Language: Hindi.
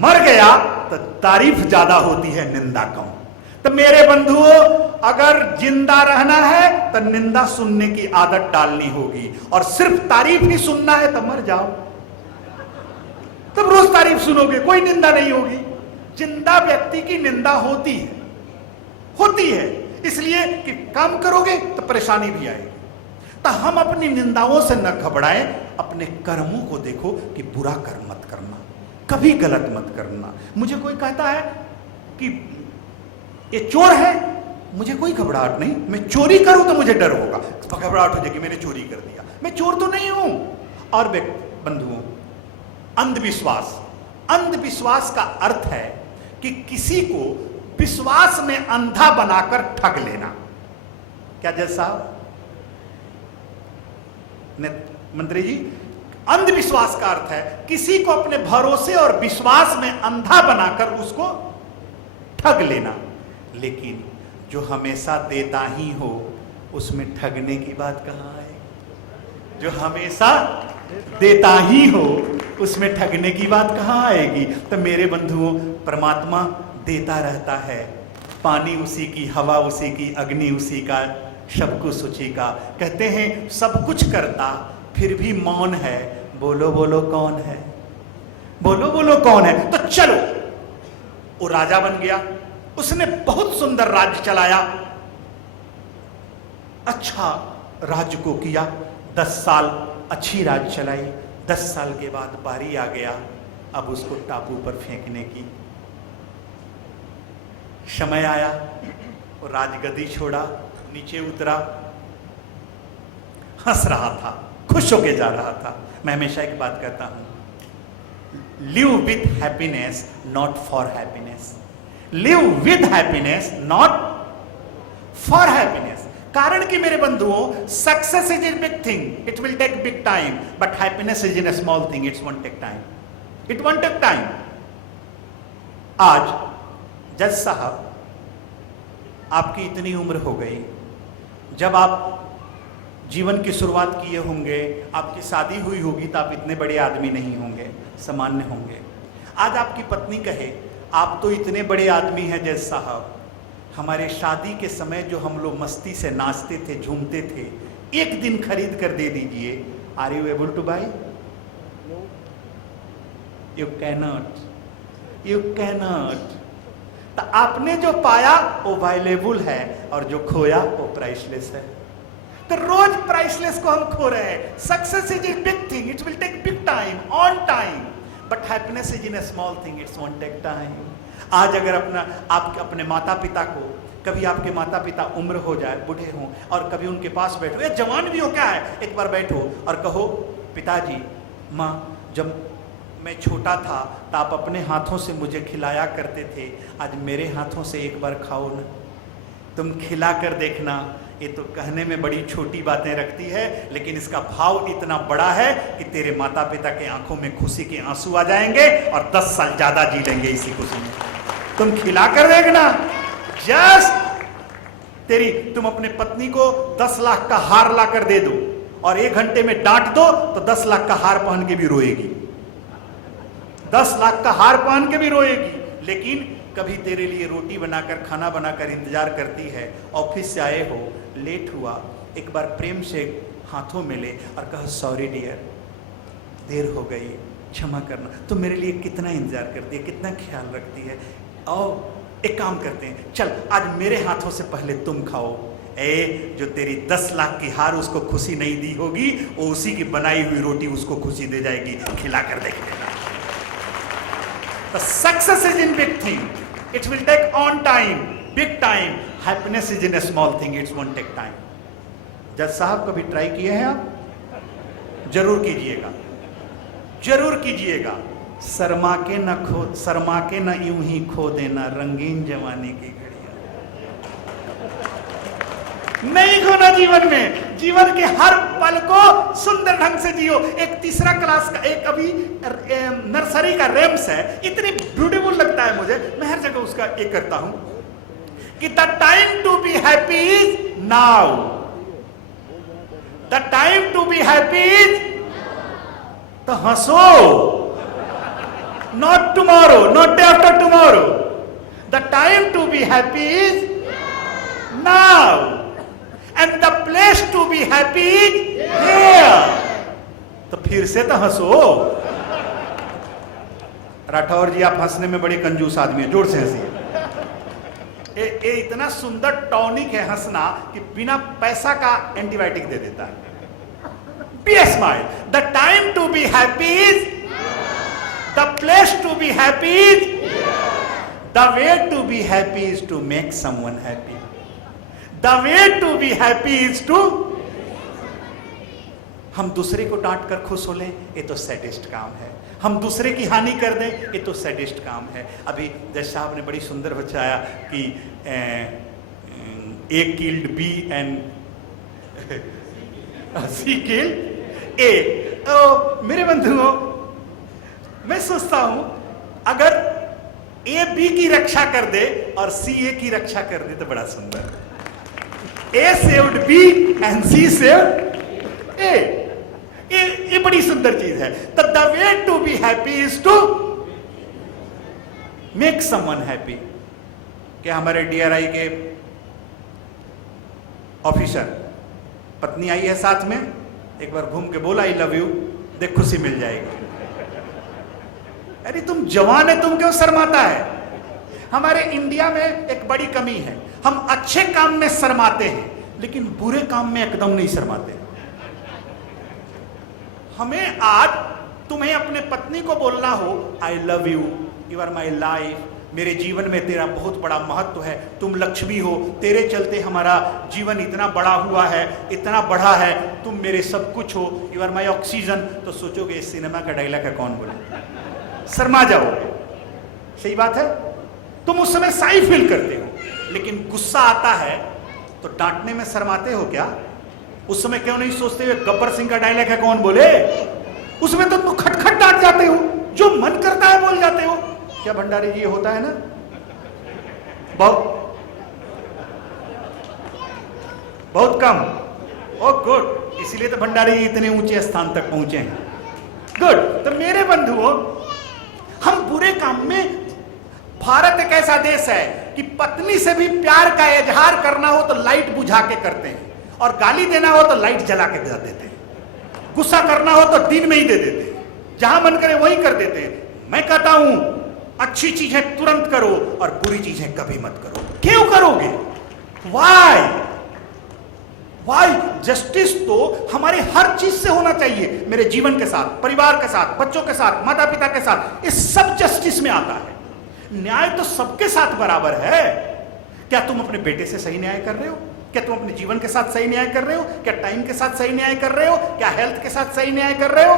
मर गया तो तारीफ ज्यादा होती है, निंदा कम। तो मेरे बंधुओं, अगर जिंदा रहना है तो निंदा सुनने की आदत डालनी होगी, और सिर्फ तारीफ ही सुनना है तो मर जाओ। तब रोज तारीफ सुनोगे, कोई निंदा नहीं होगी। जिंदा व्यक्ति की निंदा होती है, इसलिए कि काम करोगे तो परेशानी भी आएगी। तो हम अपनी निंदाओं से न घबराएं, अपने कर्मों को देखो कि बुरा कर्म मत करना, कभी गलत मत करना। मुझे कोई कहता है कि ये चोर है, मुझे कोई घबराहट नहीं। मैं चोरी करूं तो मुझे डर होगा, तो घबराहट हो जाएगी मैंने चोरी कर दिया। मैं चोर तो नहीं हूं। और बंधुओं, अंधविश्वास का अर्थ है कि किसी को विश्वास में अंधा बनाकर ठग लेना। क्या जैसा मंत्री जी, अंधविश्वास का अर्थ है किसी को अपने भरोसे और विश्वास में अंधा बनाकर उसको ठग लेना। लेकिन जो हमेशा देता ही हो, उसमें ठगने की बात कहां है? जो हमेशा देता ही हो, उसमें ठगने की बात कहां आएगी? तो मेरे बंधुओं, परमात्मा देता रहता है। पानी उसी की, हवा उसी की, अग्नि उसी का, सब कुछ उसी का। कहते हैं सब कुछ करता फिर भी मौन है, बोलो बोलो कौन है? बोलो बोलो कौन है? तो चलो, वो राजा बन गया, उसने बहुत सुंदर राज्य चलाया, अच्छा राज्य को किया, 10 साल अच्छी राज्य चलाई। 10 साल के बाद बारी आ गया अब उसको टापू पर फेंकने की। समय आया, वो राजगद्दी छोड़ा, नीचे उतरा, हंस रहा था, खुश होके जा रहा था। मैं हमेशा एक बात कहता हूं, live with happiness not for happiness, live with happiness not for happiness. कारण कि मेरे बंधुओं, success is a big thing, it will take big time, but happiness is in a small thing, it won't take time, it won't take time. आज जज साहब, आपकी इतनी उम्र हो गई, जब आप जीवन की शुरुआत किए होंगे, आपकी शादी हुई होगी, तो आप इतने बड़े आदमी नहीं होंगे, सामान्य होंगे। आज आपकी पत्नी कहे, आप तो इतने बड़े आदमी हैं जज साहब, हमारे शादी के समय जो हम लोग मस्ती से नाचते थे, झूमते थे, एक दिन खरीद कर दे दीजिए। Are you able to buy? You cannot, you cannot. तो आपने जो पाया वो वायलेबल है, और जो खोया वो प्राइसलेस है। तो रोज प्राइसलेस को हम खो रहे हैं। Success is a big thing, it will take big time, on time, but happiness is in a small thing, it's won't take time. आज अगर आप अपने माता पिता को, कभी आपके माता पिता उम्र हो जाए, बूढ़े हों, और कभी उनके पास बैठो, या जवान भी हो, क्या है, एक बार बैठो और कहो, पिताजी, माँ, जब मैं छोटा था तो आप अपने हाथों से मुझे खिलाया करते थे, आज मेरे हाथों से एक बार खाओ ना, तुम खिला कर देखना। ये तो कहने में बड़ी छोटी बातें रखती है, लेकिन इसका भाव इतना बड़ा है कि तेरे माता पिता के आंखों में खुशी के आंसू आ जाएंगे और 10 साल ज्यादा जी लेंगे इसी खुशी में। तुम खिला कर देखना। तुम अपने पत्नी को 10 लाख का हार ला कर दे दो और 1 घंटे में डांट दो, तो 10 लाख का हार पहन के भी रोएगी, 10 लाख का हार पहन के भी रोएगी। लेकिन कभी तेरे लिए रोटी बनाकर, खाना बनाकर इंतजार करती है, ऑफिस से आए हो, लेट हुआ, एक बार प्रेम से हाथों मिले और कहा, सॉरी डियर, देर हो गई, क्षमा करना। तो मेरे लिए कितना इंतजार करती है, कितना ख्याल रखती है। और एक काम करते हैं, चल आज मेरे हाथों से पहले तुम खाओ। जो तेरी 10 लाख की हार उसको खुशी नहीं दी होगी, वो उसी की बनाई हुई रोटी उसको खुशी दे जाएगी, खिला कर देख लेना। The success is in big thing. It will take on time, big time. Happiness is in a small thing. It won't take time. जज साहब, कभी ट्राई किए हैं आप? जरूर कीजिएगा, जरूर कीजिएगा। शर्मा के न यूं ही खो देना रंगीन जवानी की घड़ियां। नहीं खोना जीवन में, जीवन के हर पल को सुंदर ढंग से जियो। एक तीसरा क्लास का, एक अभी नर्सरी का रेम्स है, इतनी ब्यूटीफुल लगता है मुझे, मैं हर जगह उसका एक करता हूं कि the time to be happy is now, the time to be happy is. तो हंसो, not tomorrow, not day after tomorrow. The time to be happy is now, and the place to be happy is here. तो फिर से तो हंसो। राठौर जी, आप हंसने में बड़े कंजूस आदमी है, जोर से हंसिए। ये इतना सुंदर टॉनिक है हंसना कि बिना पैसा का एंटीबायोटिक दे देता है। Be a smile. The time to be happy is, the place to be happy is, the way to be happy is to make someone happy. The way to be happy is to, हम दूसरे को डांट कर खुश हो लें, ये तो सैडिस्ट काम है। हम दूसरे की हानि कर दें, ये तो सैडिस्ट काम है। अभी जज साहब ने बड़ी सुंदर बचाया कि A killed B and C killed A. मेरे बंधुओं, मैं सोचता हूं अगर ए बी की रक्षा कर दे और सी ए की रक्षा कर दे तो बड़ा सुंदर। A saved B and C saved A. ये बड़ी सुंदर चीज है। The way to be happy is to make someone happy. क्या हमारे डीआरआई के ऑफिसर पत्नी आई है साथ में, एक बार घूम के बोला आई लव यू, देख खुशी मिल जाएगी। अरे तुम जवान है, तुम क्यों शर्माता है? हमारे इंडिया में एक बड़ी कमी है, हम अच्छे काम में शर्माते हैं लेकिन बुरे काम में एकदम नहीं शर्माते। हमें आज तुम्हें अपने पत्नी को बोलना हो I love you, you are my life, मेरे जीवन में तेरा बहुत बड़ा महत्व है, तुम लक्ष्मी हो, तेरे चलते हमारा जीवन इतना बड़ा हुआ है, इतना बढ़ा है, तुम मेरे सब कुछ हो, यू आर माई ऑक्सीजन। तो सोचोगे इस सिनेमा का डायलॉग है कौन बोले, शर्मा जाओगे। सही बात है, तुम उस समय साई फील करते हो, लेकिन गुस्सा आता है तो डांटने में शर्माते हो क्या? उस समय क्यों नहीं सोचते हुए गब्बर सिंह का डायलॉग है कौन बोले, उसमें तो तुम खटखट डांट जाते हो, जो मन करता है बोल जाते हो। क्या भंडारी जी होता है ना, बहुत कम। ओ गुड, इसीलिए तो भंडारी जी इतने ऊंचे स्थान तक पहुंचे हैं। गुड। तो मेरे बंधुओं, हम बुरे काम में, भारत एक ऐसा देश है कि पत्नी से भी प्यार का इजहार करना हो तो लाइट बुझा के करते हैं, और गाली देना हो तो लाइट जला के दे देते हैं, गुस्सा करना हो तो दिन में ही दे देते हैं, जहां मन करे वही कर देते हैं। मैं कहता हूं अच्छी चीजें तुरंत करो और बुरी चीजें कभी मत करो। क्यों करोगे? वाई? जस्टिस तो हमारे हर चीज से होना चाहिए, मेरे जीवन के साथ, परिवार के साथ, बच्चों के साथ, माता पिता के साथ, ये सब जस्टिस में आता है। न्याय तो सबके साथ बराबर है। क्या तुम अपने बेटे से सही न्याय कर रहे हो? क्या तुम अपने जीवन के साथ सही न्याय कर रहे हो? क्या टाइम के साथ सही न्याय कर रहे हो? क्या हेल्थ के साथ सही न्याय कर रहे हो?